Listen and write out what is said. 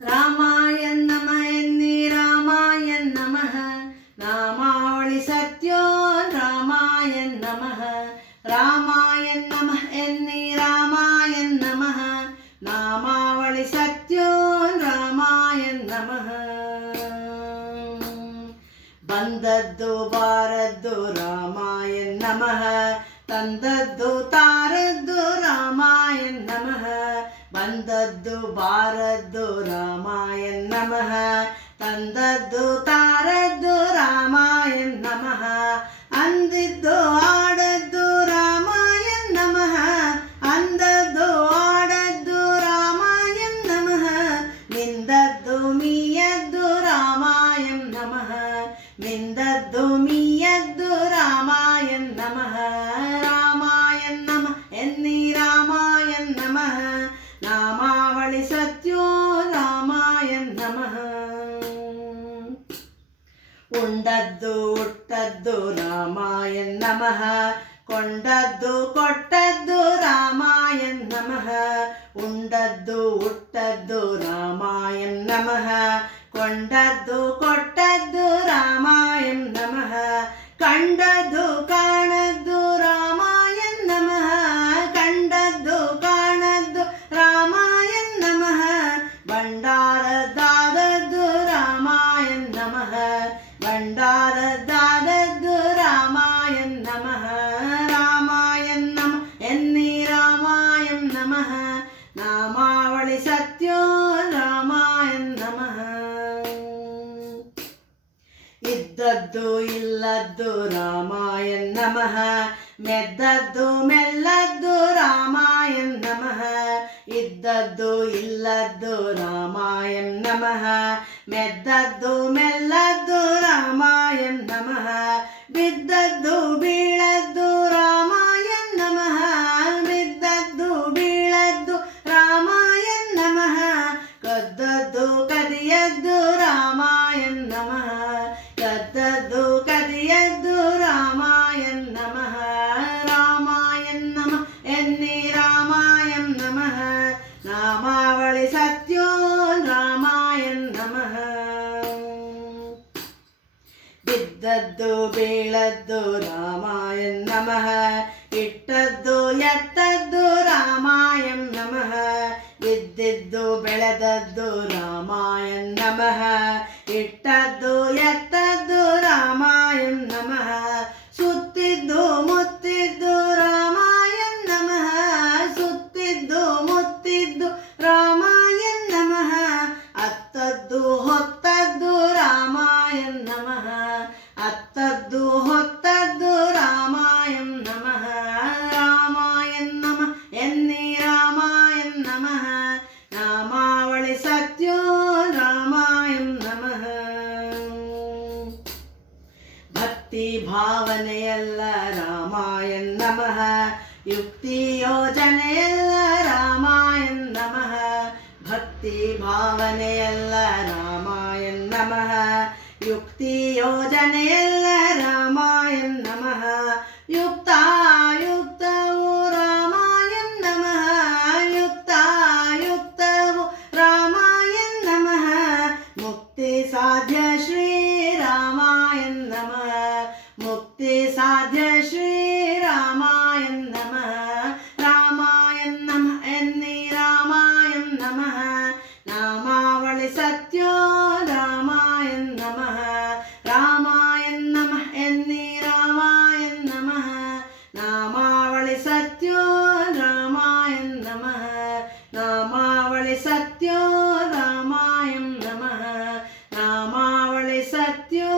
ರಾಮಾಯ ನಮಃ ಎನ್ನಿ ರಾಮಾಯ ನಮಃ ನಾಮಾವಳಿ ಸತ್ಯೋ ರಾಮಾಯ ನಮಃ ರಾಮಾಯ ನಮಃ ಎನ್ನಿ ರಾಮಾಯ ನಮಃ ನಾಮಾವಳಿ ಸತ್ಯೋ ರಾಮಾಯ ನಮಃ ಬಂದದ್ದು ಬಾರದ್ದು ರಾಮಾಯ ನಮಃ ತಂದದ್ದು ತಾರದ್ದು ರಾಮಾಯ ನಮಃ ಬಂದದ್ದು ಬಾರದ್ದು ರಾಮಾಯ ನಮಃ ತಂದದ್ದು ತಾರದ್ದು ರಾಮಾಯ ನಮಃ ಅಂದಿದ್ದು ಆಡದ್ದು ರಾಮಾಯ ನಮಃ ಅಂದದ್ದು ಆಡದ್ದು ರಾಮಾಯ ನಮಃ ನಿಂದದ್ದು ಮೀಯದ್ದು ರಾಮಾಯ ನಮಃ ನಿಂದದ್ದು ಮೀಯದ್ದು ರಾಮಾಯ ನಮಃ ರಾಮಾಯ ನಮಃ ಎನ್ನಿ ರಾಮಾಯ ನಮಃ ನಾಮಾವಳಿ ಸತ್ಯೋ ರಾಮಾಯ ನಮಃ ಉಂಡದ್ದು ಉಟ್ಟದ್ದು ರಾಮಾಯ ನಮಃ ಕೊಂಡದ್ದು ಕೊಟ್ಟದ್ದು ರಾಮಾಯ ನಮಃ ಉಂಡದ್ದು ಉಟ್ಟದ್ದು ರಾಮಾಯ ನಮಃ ಕೊಂಡದ್ದು ಕೊಟ್ಟದ್ದು ರಾಮಾಯ ನಮಃ ಕಂಡದ್ದು ಕಾಣದ್ದು ರಾಮಾಯ ನಮಃ ಕಂಡದ್ದು ಕಾಣದ್ದು ರಾಮಾಯ ನಮಃ ಭಂಡಾರದಾದದ್ದು ರಾಮಾಯ ನಮಃ ಭಂಡಾರದಾದದ್ದು ರಾಮಾಯ ನಮಃ ರಾಮಾಯ ನಮಃ ಎನ್ನಿ ರಾಮಾಯ ನಮಃ ನಾಮಾವಳಿ ಸತ್ಯೋ ರಾಮಾಯ ನಮಃ ಇದ್ದದ್ದು ಇಲ್ಲದ್ದು ರಾಮಾಯ ನಮಃ ಮೆದ್ದದ್ದು ಮೆಲ್ಲದ್ದು ರಾಮಾಯ ನಮಃ ಇದ್ದದ್ದು ಇಲ್ಲದ್ದು ರಾಮಾಯ ನಮಃ ಮೆದ್ದದ್ದು ಮೆಲ್ಲದ್ದು ರಾಮಾಯ ನಮಃ ಬಿದ್ದದ್ದು ಬೀಳದ್ದು ರಾಮಾಯ ನಮಃ ಬಿದ್ದದ್ದು ಬೀಳದ್ದು ರಾಮಾಯ ನಮಃ ಕದ್ದದ್ದು ಕದಿಯದ್ದು ರಾಮಾಯ ನಮಃ ಕದ್ದದ್ದು ಕದಿಯದ್ದು ರಾಮಾಯ ನಮಃ ರಾಮಾಯ ನಮಃ ಎನ್ನಿ ರಾಮಾಯ ನಮಃ ನಾಮಾವಳಿ ಸತ್ಯೋ ರಾಮಾಯ ನಮಃ ಬಿದ್ದದ್ದು ಬೀಳದ್ದು ರಾಮಾಯ ನಮಃ ಇಟ್ಟದ್ದು ಎತ್ತದ್ದು ರಾಮಾಯ ನಮಃ ಬಿದ್ದಿದ್ದು ಬೆಳೆದದ್ದು ರಾಮಾಯ ನಮಃ ಇಟ್ಟದ್ದು ಎತ್ತದ್ದು ರಾಮಾಯ ನಮಃ ಸುತ್ತಿದ್ದು ಮುತ್ತಿದ್ದು ರಾಮಾಯ ನಮಃ ಸುತ್ತಿದ್ದು ಮುತ್ತಿದ್ದು ರಾಮಾಯ ನಮಃ ಅತ್ತದ್ದು ಹೊತ್ತದ್ದು ರಾಮಾಯ ನಮಃ ಅತ್ತದ್ದು ಹೊತ್ತದ್ದು ರಾಮಾಯ ನಮಃ ರಾಮಾಯ ನಮಃ ಎನ್ನಿ ರಾಮಾಯ ನಮಃ ನಾಮಾವಳಿ ಸತ್ಯೋ ರಾಮಾಯ ನಮಃ ಭಕ್ತಿ ಭಾವನೆಯಲ್ಲ ರಾಮಾಯ ನಮಃ ಯುಕ್ತಿ ಯೋಜನೆಯಲ್ಲ ರಾಮಾಯ ನಮಃ ಭಕ್ತಿ ಭಾವನೆಯಲ್ಲ ರಾಮಾಯ ನಮಃ ಯುಕ್ತಿ ಯೋಜನೆಯಲ್ಲ ರಾಮಾಯ ನಮಃ ಯುಕ್ತಾಯುಕ್ತವು ರಾಮಾಯ ನಮಃ ಯುಕ್ತಾಯುಕ್ತವು ರಾಮಾಯ ನಮಃ ಮುಕ್ತಿ ಸಾಧ್ಯ ಶ್ರೀ ರಾಮಾಯ ನಮಃ ಮುಕ್ತಿ ಸಾಧ್ಯ ಶ್ರೀ ರಾಮಾಯ ನಮಃ ರಾಮಾಯ ನಮಃ ಎನ್ನಿ ರಾಮಾಯ ನಮಃ ನಾಮಾವಳಿ ಸತ್ಯೋ ರಾಮಾಯ ನಮಃ ರಾಮಾಯ ನಮಃ ಎನ್ನಿ ರಾಮಾಯ ನಮಃ ನಾಮಾವಳಿ ಸತ್ಯೋ ರಾಮಾಯ ನಮಃ ನಾಮಾವಳಿ ಸತ್ಯೋ ರಾಮಾಯ ನಮಃ ನಾಮಾವಳಿ ಸತ್ಯೋ